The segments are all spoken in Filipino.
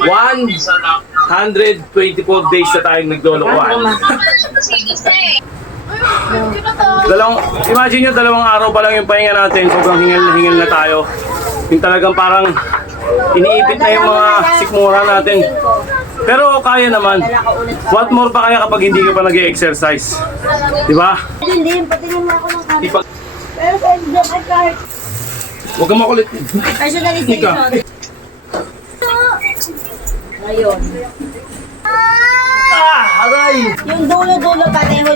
124 days na tayong naglolokohan. Imagine nyo, 2 araw pa lang yung pahinga natin. Sobrang hingal na hingal na tayo. Yung talagang parang iniipit na yung mga sikmura natin. Pero kaya naman. What more pa kaya kapag hindi ka pa nag-exercise? Diba? Hindi, patingin mo ako ng kamay. Ipag... Pero sa job ay kahit Huwag kang makulit. personalization. Ngayon. Aray! Yung dulo-dulo pareho.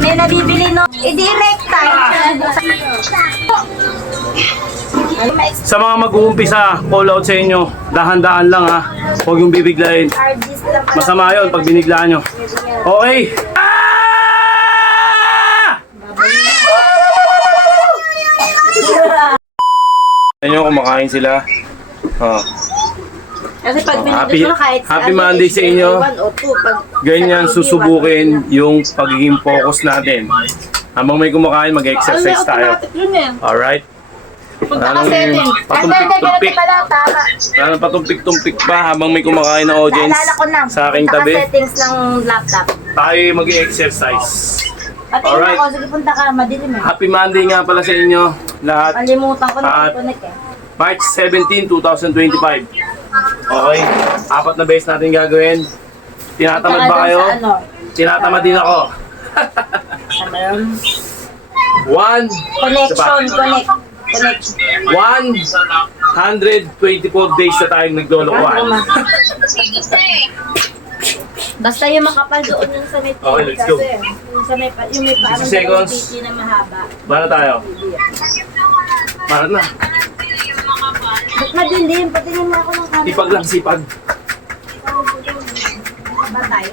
May nabibili no. I-direct time. Sa mga mag-uumpisa, call out sa inyo. Dahan-dahan lang ha. Huwag yung bibiglayin. Masama yun pag biniglaan nyo. Okay. Ayan nyo, kumakain sila. Oh. Kasi pag Happy, binigyan mo kahit happy Monday sa inyo. Ganyan susubukin yung pagiging focus natin. Habang may kumakain, mag-exercise tayo. Alright? Pagkakasetting. Patumpik-tumpik. Parang patumpik-tumpik pa habang may kumakain na audience Naalala ko na. sa aking tabi. Pagkakasettings ng laptop. Tayo mag-exercise. Pati Alright. ako, sige punta ka, madilim eh. Happy Monday nga pala sa inyo lahat. Kalimutan ko na At connect eh. March 17, 2025. Okay? 4 na beses natin gagawin. Tinatamad ba kayo? Sa ano? Tinatamad din ako. Ano yun? 1 Connection, connect. 124 days na tayong naglolokohan. Basta yung makapal doon yung sa may Okay, let's go. kasi yung sa may yung may parang 60 seconds. titi na mahaba. Para tayo. Para na. Ba't madilim? Patingin mo ako ng camera. Sipag lang, sipag. Ba tayo?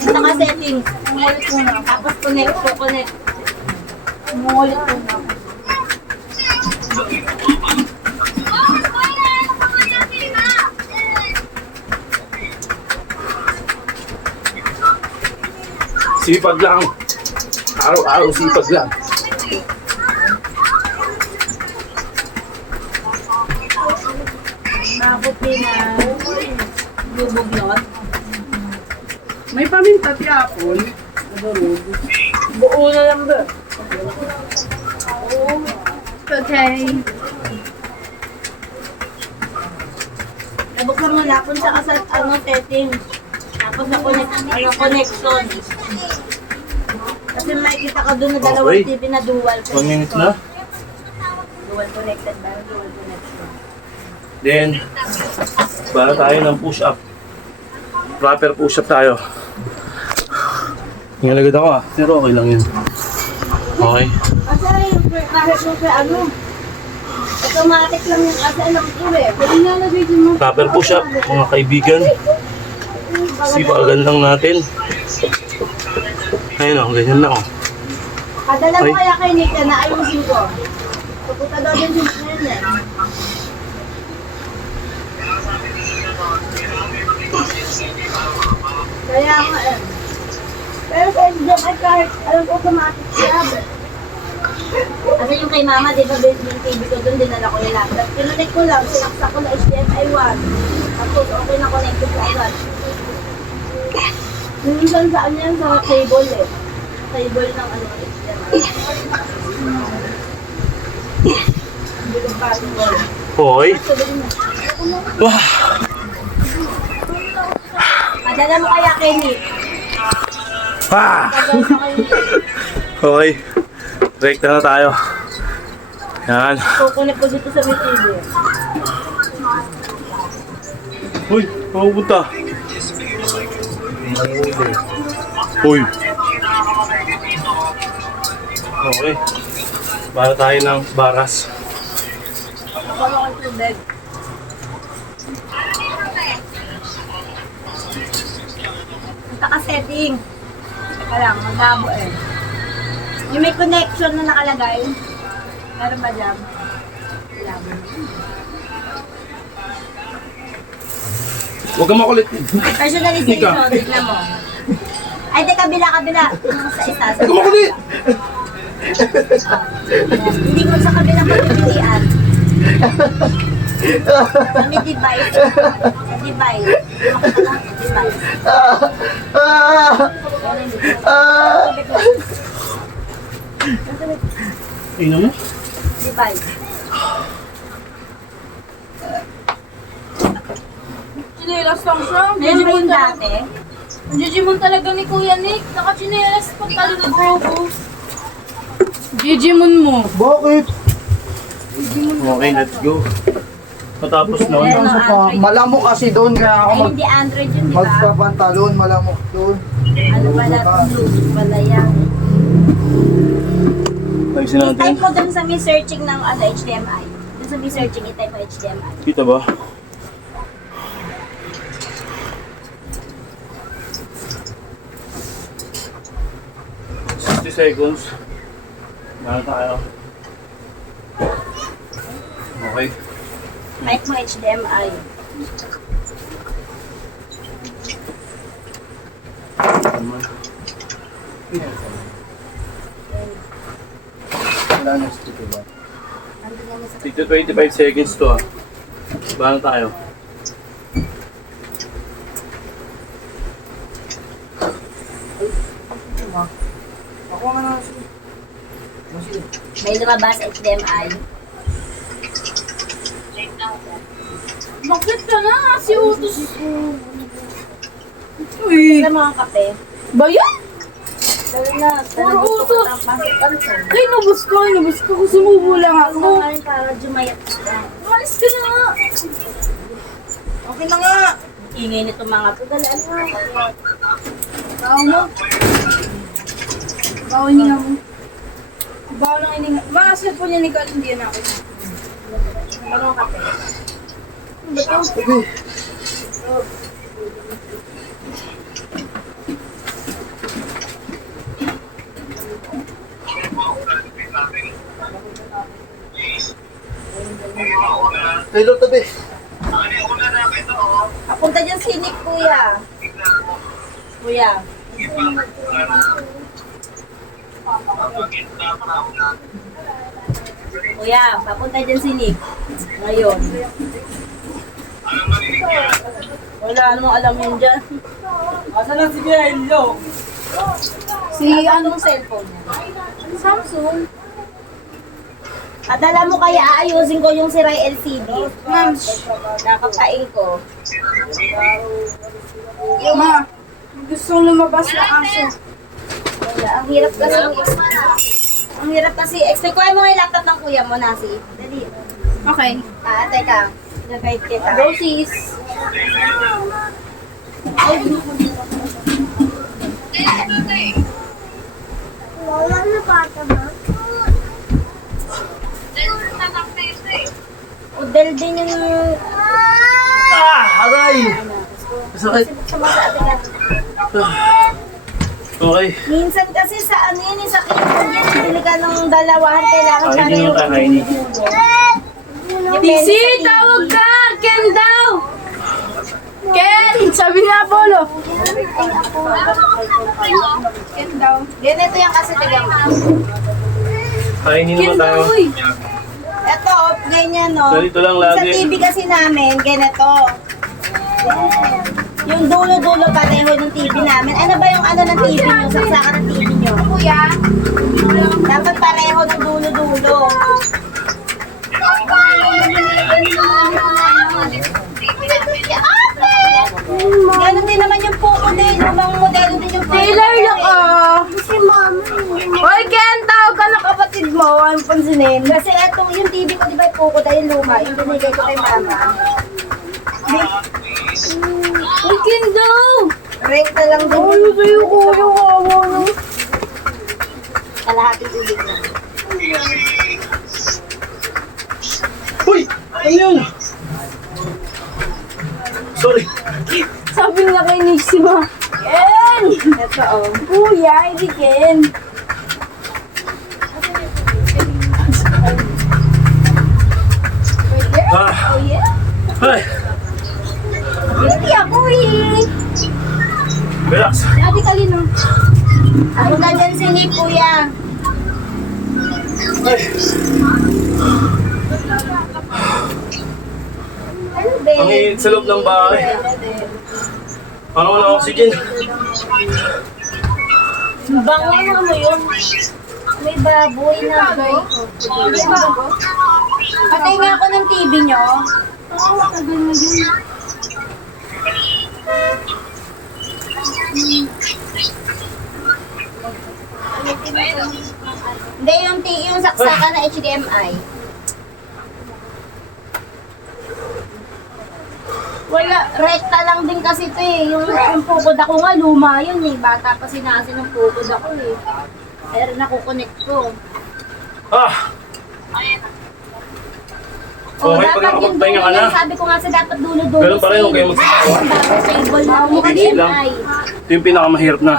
Naka-setting. Umulit muna. Tapos connect. Umulit muna. Sipag lang. Araw-araw sipag lang. Mabuti na. Lubog nun. May paminta tiyapon. Buo na lang ba? Okay. Nabuksan mo na. Punta ka sa setting. Tapos na connection. Kasi makikita ka doon na dalawang Okay. TV na dual 1 minute na. Dual connected ba? Dual connection. Then, para tayo ng push-up. Proper push-up tayo. Hingalagad ako ah. Pero okay lang yun. Okay. Kasi kahit mo sa ano, automatic lang yung asa ng iwi. Pwede nalagay din mo. Proper push-up, mga kaibigan. Sipagan lang natin. Ayun o, ganyan lang o. Kadala mo Ay. kaya kay Nika na ayusin ko. Pupunta daw din yung ngayon eh. Kaya nga eh. Pero sa job ay kahit alam ko automatic siya. Kasi yung kay mama, di ba yung TV ko doon, dinala ko yung laptop. Pinunit ko lang, sinaksak ko na HDMI 1. Tapos okay na connected sa agad. Minsan saan yan sa cable eh. Cable ng ano, HDMI. Hindi ko pa rin ko. Okay. Wah! Padala mo kaya kay Nick. Ah! Padala mo kay Nick. Okay. Rekta na tayo. Yan. Kukunin ko dito sa may TV. Uy, mapupunta. Uy. Okay. Para tayo ng baras. Wala kang tubig. Punta ka setting. Teka lang, magabo eh. Yung may connection na nakalagay. Meron ba dyan? Wala ba? Huwag kang makulit. Personalization, tignan mo. Ay, di kabila. Yung sa isa. Huwag kang makulit! Hindi ko sa kabilang pagpipilian. May device. Device. Device. Tingnan mo. Device. Chinelas lang siya. Meron ba yung dati? Ang Jijimon talaga ni Kuya Nick. Naka-chinelas pa talo na bro ko. Jijimon mo. Bakit? Okay, let's go. Matapos na. Ayan, no, Android. Malamok kasi doon, kaya ako Ay, hindi Android yun, di ba? magpapantalon, malamok doon. Ano pala, Bluetooth pala yan. Ayusin natin. I-type mo dun sa may searching ng HDMI. Dun sa may searching, i-type mo HDMI. Kita ba? Seconds. Meron tayo. Okay. Type mo HDMI. Tama. Wala na stupid ba? Andun yan sa... Tigto 25 seconds to ah. Bahala tayo. Ako nga na siya. May lumabas HDMI. Bakit ka na? Si Utos. Uy. Alam mo ang kape? Ba yan? Dali na. Puro gusto ko utos. ng pasok-pasok. Ay, nabus ko. Nabus ko. Sumubo lang Ako ako. nga rin para jumayat ka. Umalis ka na nga. Okay na nga! Ingay nito mga to. Dali ano nga. Bawa mo. Bawa hininga mo. Bawa lang hininga. Mga cellphone niya ni Carl, hindi yan ako. Ano ang kape? Okay. Taylor, tabi. Papunta dyan sinik, kuya. Kuya. Kuya, papunta dyan sinik. Ngayon. Wala namang alam yun dyan. Asa lang si Kuya Elio? Si anong cellphone niya? Samsung. Adala mo kaya aayusin ko yung siray LCD. Ma'am. Nakapain ko. Ma. Gusto lumabas na aso. Wala, ang hirap kasi. Ang hirap kasi. Kuha mo nga yung laptop ng kuya mo, Nasi. Dali. Okay. Teka. Nag-guide kita. Go sis. Wala na bata ba? Udel din yung... Aray! Sakit. Okay. Minsan kasi sa ano yun, sa kitchen yan, bili ka ng dalawahan, kailangan Ay, pareho hindi mo kakainin. Depende Tisi, sa tawag ka! Ken daw! Ken! Sabi ni Apollo. Ken daw. Ganito yan kasi, tignan mo. Kainin Ken naman tayo. daw, uy. Ito, ganyan, no? Ganito lang Sa lagi. TV kasi namin, ganito. Yung dulo-dulo pareho ng TV namin. Ano ba yung ano ng TV nyo? Saksakan ng TV nyo? Kuya. Dapat pareho ng dulo-dulo. Ganon din naman yung puko din. Lumang modelo din yung puko. Taylor lang Si mama. Hoy, Ken, tawag ka ng kapatid mo. Ang pansinin. Kasi eto, yung TV ko, di ba yung puko dahil luma, yung binigay ko kay mama. Hoy, Ken daw. Renta lang din. Ano sa'yo ko yung kawa no? Kalahating ulit na. Uy! Ano yun? Sorry. Sabi nga kay Nixie ba? Ken! Ito, oh. Kuya, hindi Ken. Ah. Oh, yeah? Ay! Hindi ako eh. Relax. Ate Kalino. Ako na dyan si Nick, kuya. Ay. Ang init sa loob ng bahay. Parang wala oxygen. Bango na mo yun. May baboy na ako. Patay nga ako ng TV nyo. Hindi, yung saksakan na HDMI. Wala, rekta lang din kasi ito eh. Yung pukod ako nga, luma yun eh. Bata pa sinasin ng pukod ako eh. Pero nakukonect ko. Ah! Oh, Okay, dapat pag yung nakapagpahinga ka dulo, na. sabi ko nga sa dapat dulo-dulo. Ganun pa rin, huwag kayong magsigawa. Table na yung Easy lang. HDMI. Ito yung pinakamahirap na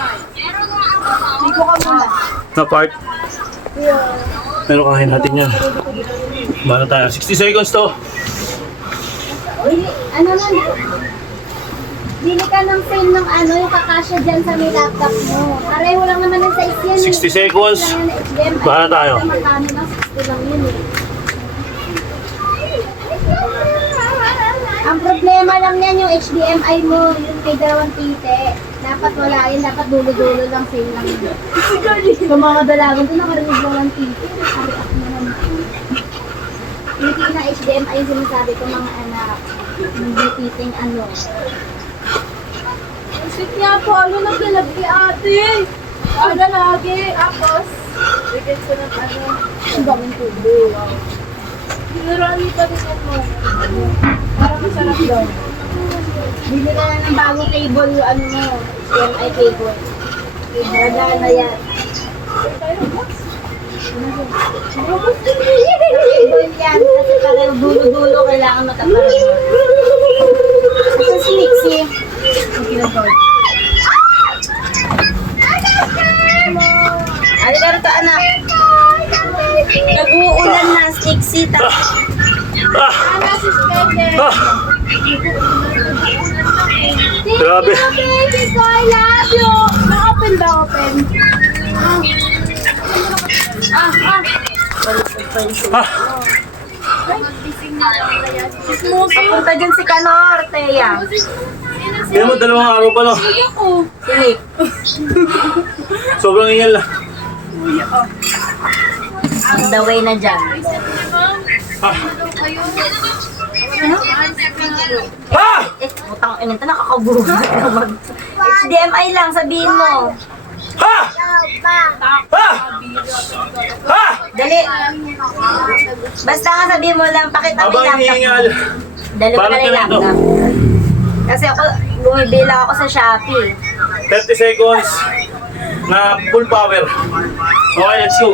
Dito ka muna. part. Pero kaya natin yan. Bahala tayo. 60 seconds to. Uy, ano man? Bili ka ng pen ng ano, yung kakasya dyan sa may laptop mo. Pareho lang naman ang size yan. 60 seconds. HDMI. Bahala tayo. Magkano lang, 60 lang yun eh. Ang problema lang yan yung HDMI mo, yung may dalawang tite. Dapat wala yun, dapat dulo-dulo lang, same lang yun. Yung mga dalagan ko, nakarinig lang ng tite. Sabi ako naman. Hindi na HDMI yung sinasabi ko mga anak. Hindi titing ano. Sit nga po, ano nang galagi ate? Ano lagi? Apos? Bigyan ko ng ano. Ang daming tubo. Ginarami pa rin ako. Para masarap daw. Bili ka na ng bagong cable, ano mo, HDMI cable. Nadaan na yan. Cable yan, kasi parang dulo-dulo kailangan mataparan. Ito si Nixie. Ang kinagawin. Ano ka rito, anak? Nag-uulan na, Nixie. Ah! Ah! Grabe. Baby ko, I love you! Na-open ba open? Ah! Papunta dyan si Kanor, Teya. Yan mo, 2 araw pa lang. Sinik. Sobrang ingal na. On the way na dyan. Ah! Ah! Putang ina, ito nakakagulat naman. HDMI lang, sabihin mo. Ha! Ha! Ha! Dali. Basta nga sabihin mo lang, pakita mo Habang yung laptop hinihingal. mo. Dali mo Paano na yung ganito? laptop. Kasi ako, bumibila ako sa Shopee. 30 seconds na full power. Okay, let's go.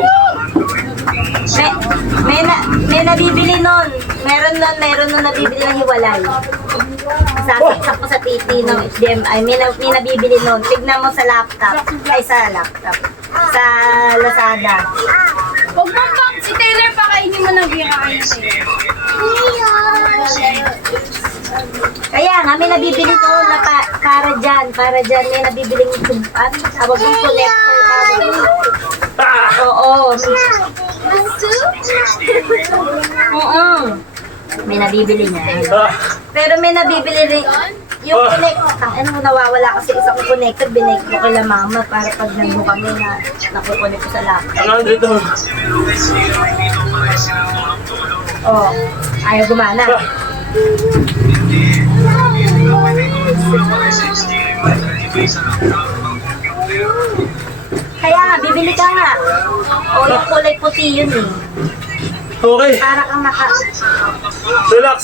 May nabibili nun. Meron nun nabibili ng hiwalay. Sasaksak ko sa TV ng HDMI. May nabibili nun. Tignan mo sa laptop. Ay, sa laptop. Sa Lazada. Huwag mo pa, si Taylor pakainin mo ng ginakain niya. Kaya nga, may nabibili ko na para dyan. May nabibiling tubad. Tawag yung connector. Ah! Oo. Oo. May nabibili niya. Ah! Pero may nabibili rin. Yung connector, ano mo nawawala kasi isang connector, binake ko kila mama para pag nandun kami na nakukunik ko sa laptop. 100 na. Oo. Ayaw gumana. Ah! Kaya nga, bibili ka nga. O yung kulay puti yun eh. Okay, Para kang relax.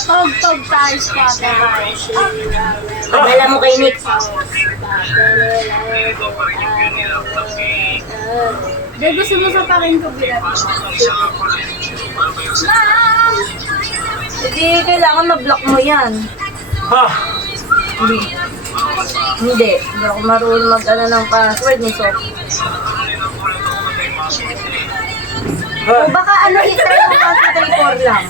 Pag tayo sa Padala mo kay Nick. Dahil gusto mo sa pakin ko bilat. Ma'am! Hindi, kailangan ma-block mo yan. Ha! Hindi ako marunong mag-ano ng password ni Sof. Ha! O baka ano, i-try mo 1, 2, 3, 4 lang.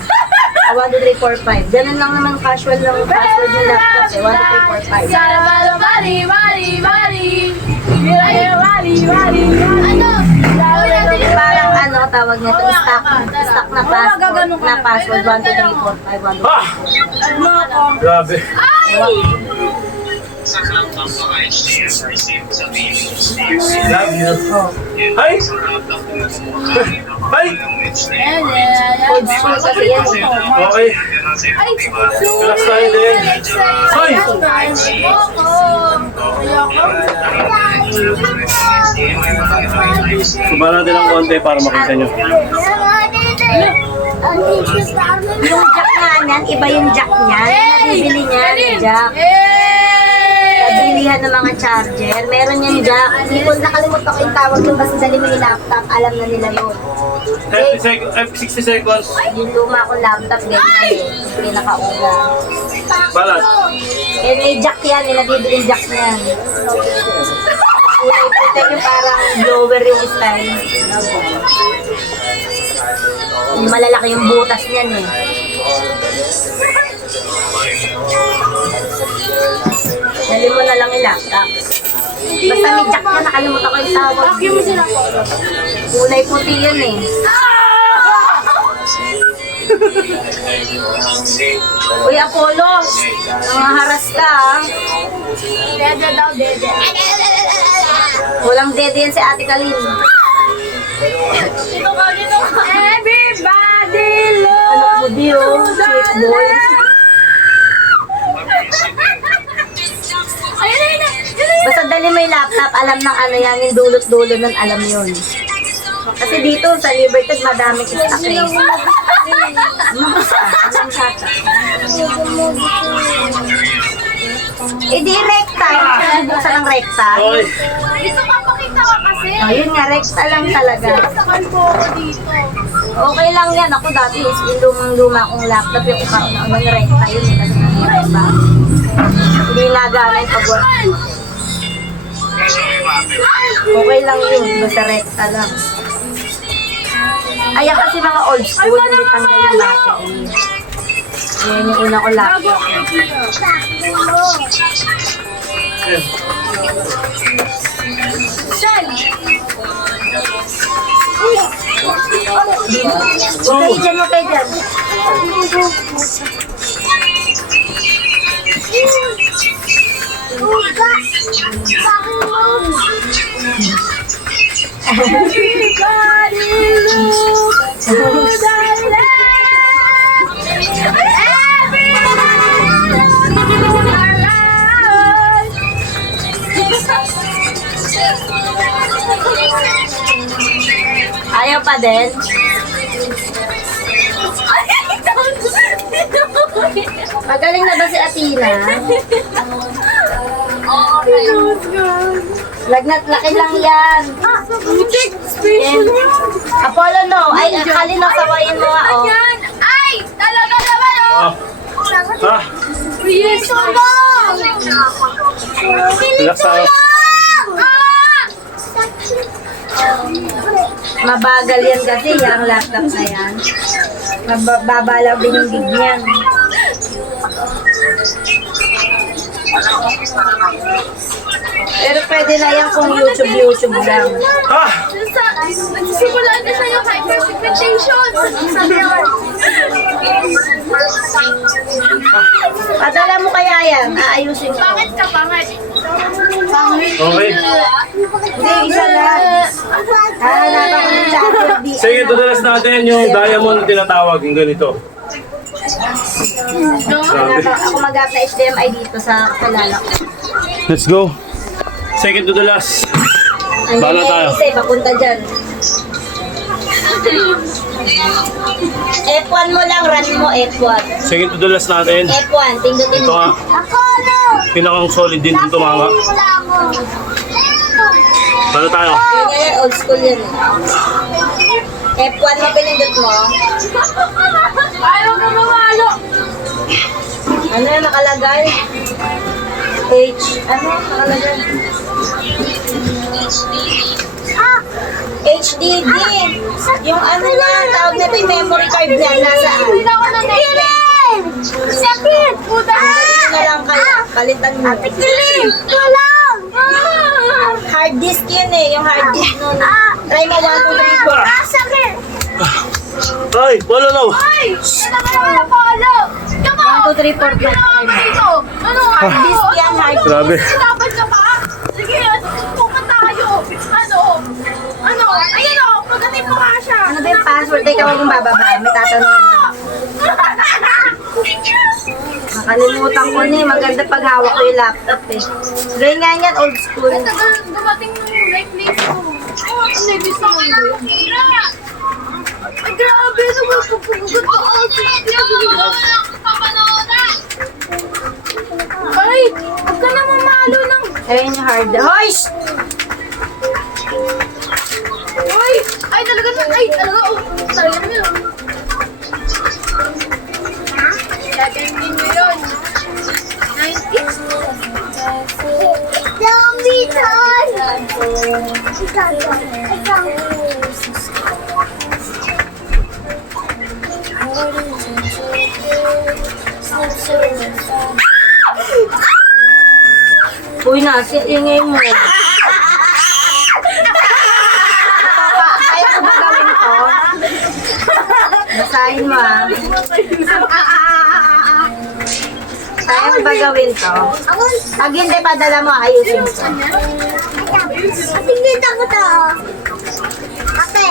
1, 2, 3, 4, 5. Ganun lang naman casual lang yung password ng laptop eh. 1, 2, 3, 4, 5. Sarabalo, bali, bali, bali. Bali, bali, bali. Ano? Parang ano, tawag nito, stock na na password 1, 2, 3, 4, 5, 1, 2, 3, 4. Ah! Grabe. Love you. Ay! Ay! Old school kasi yan. Okay. Relax tayo din. Ay! Suba natin ng konti para makita nyo. Yung jack nga niyan, iba yung jack niyan. Nabibili niya, jack. Nabilihan ng mga charger. Meron yan jack. Hindi ko nakalimutan ko yung tawag yung basta dali mo yung laptop. Alam na nila yun. 60 seconds. Yung luma kong laptop, ganyan eh. Pinakauna. Balat. Eh, may jack yan. May nabibiling jack niyan. Kulay puti yung parang blower yung style. Yung malalaki yung butas niyan eh. Dali mo na lang yung laptop. Basta may jack na nakalimutan ko yung tawag. Kulay puti yun eh. Uy, Apollo! Nangaharas ka ah. Dede daw, dede. Walang dede yan si Ate Kalin. Dito ka, dito ka. Everybody look. Anak mo di oh, sweet boy. Ayun, ayun, ayun. Basta dali mo yung laptop, alam ng ano yan, yung dulot-dulo nun, alam yun. Kasi dito sa Libertad, madaming stock eh. Ano ba sa? Anong sata? Eh di rekta, yung buksan ng rekta. Okay. Gusto ka makita ka kasi. Ayun nga, rekta lang talaga. Sakal po ako dito. Okay lang yan, ako dati yung lumang-luma kong laptop, yung kauna-unang rekta yun, eh, kasi nangyari ba? Hindi nagana yung pag-work. Okay lang yun, basta rekta lang. Ayan kasi mga old school, hindi tanggal yung battery. Ayan yung una ko laptop. Okay, dyan mo kayo dyan. Everybody look to the left. Everybody look to the right. Ayaw pa din. Magaling na ba si Athena? Lagnat, laki lang yan. And, Apollo, no. Ay, akali na sawayin mo nga, oh. Ay! Talaga naman, oh! Ah. Ah. Yes, Relax tayo. Mabagal yan kasi, yung laptop na yan. Babalaw din yung gig niyan. Pero pwede na yan kung YouTube lang. Ah! Nagsisimula na siya yung hyperpigmentation. Padala mo kaya yan, aayusin ko. Bakit ka pangit? Okay. Hindi, isa lang. Hahanapan ko ng charger. Sige, tudalas natin yung diamond na tinatawag, yung ganito. Ako mag-up na HDMI dito sa kalala ko. Let's go. Second to the last. Bahala tayo. Isa, papunta dyan. F1 mo lang, run mo F1. Second to the last natin. F1, pindutin Ito mo. nga, Ako, no! pinakang solid din dito mga. Wala ako. Bahala tayo. Yan, old school yan. F1 mo, pinindot mo. Ayaw ka mamalo. Ano yung nakalagay? Ano nakalagay? HDD. Yung ano na, tawag na ito yung memory card niya. Nasaan? Hindi na ako nangyayari. Sakit! Puta! Palitan na lang kayo. Palitan mo. Walang! Hard disk yun eh. Yung hard disk nun. Try mo 1, 2, 3, 4. Sakit! Ay, wala na. Ay! Yan naman naman na pala! Come on! 1, 2, 3, 4, Ano ginawa mo dito? Ano? Hard disk yan, hard disk. Grabe. Sinaban ka pa? Sige, pupunta tayo. Ano? Ayun o, pagdating mo nga siya. Ano ba yung password? Teka, huwag mong bababa. May tatanungin ako. Nakalimutan ko ni. Maganda pag hawak ko yung laptop eh. Ganyan yan, old school. Ang tagal dumating yung necklace ko. Oh, ang nebis naman yun. Ay, grabe. Ano ba pagpugugot ko? Ay, huwag ka na mamalo ng... Ayun yung hard disk. Hoy! shh! Ay, ay talaga na. Ay, talaga. Oh, talaga na yun. Tatandin nyo yun. 90s. Uy, nasi, ingay mo. Kaya ko ba gawin to? Basahin mo ah. Kaya mo ba gawin to? Pag hindi padala mo, ayusin ko. Tingnan ako to. Ate.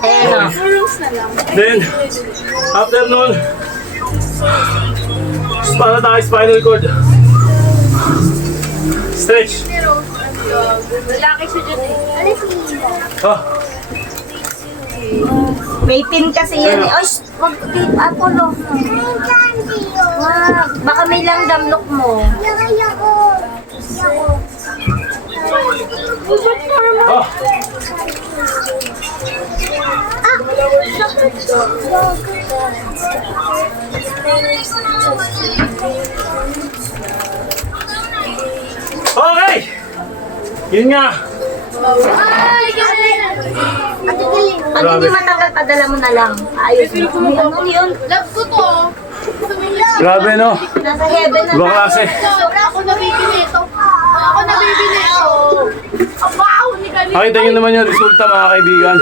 Ayan o. Then, after nun, para tayo spinal cord. Stretch. Lalaki siya dyan eh. Ah, May pin kasi yan eh. Oy, shh, wag dito, Apollo. Wag, baka may langgam look mo. ah. Okay! Yun nga. Ay, galing! Pag hindi matagal, padala mo na lang. Ayusin mo. May ano yun? Love ko to. Grabe no? Nasa heaven na Ibang klase. Ako nabibinito. Ako nabibinito. Ang baho ni Galing. Nakita nyo naman yung resulta mga kaibigan.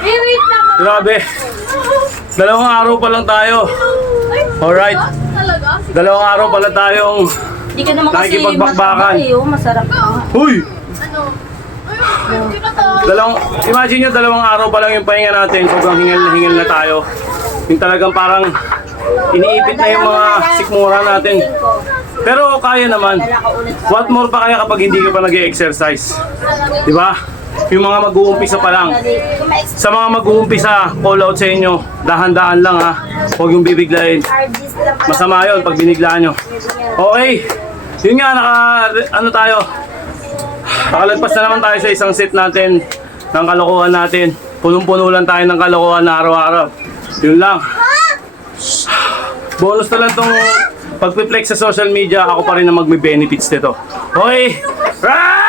Wait lang. Grabe. 2 araw pa lang tayo. Alright. Talaga? 2 araw pa lang tayong... Hindi ka naman kasi Nakikipagbakbakan. masarap eh. Oh, masarap ka. Huy! Ano? Ay, hindi ka to. Imagine nyo, 2 araw pa lang yung pahinga natin. Sobrang hingal na tayo. Yung talagang parang iniipit na yung mga sikmura natin. Pero kaya naman. What more pa kaya kapag hindi ka pa nag-exercise? Di ba? Yung mga mag-uumpisa pa lang. Sa mga mag-uumpisa, call out sa inyo. Dahan-dahan lang ha. Huwag yung bibiglayin. Hard disk lang pala. Masama yun pag biniglaan nyo. Okay. Yun nga, nakalagpas na naman tayo sa isang set natin ng kalokohan natin. Punong-puno lang tayo ng kalokohan na araw-araw. Yun lang. Bonus na lang tong pag-flex sa social media, ako pa rin ang magme-benefits nito. Okay? Right!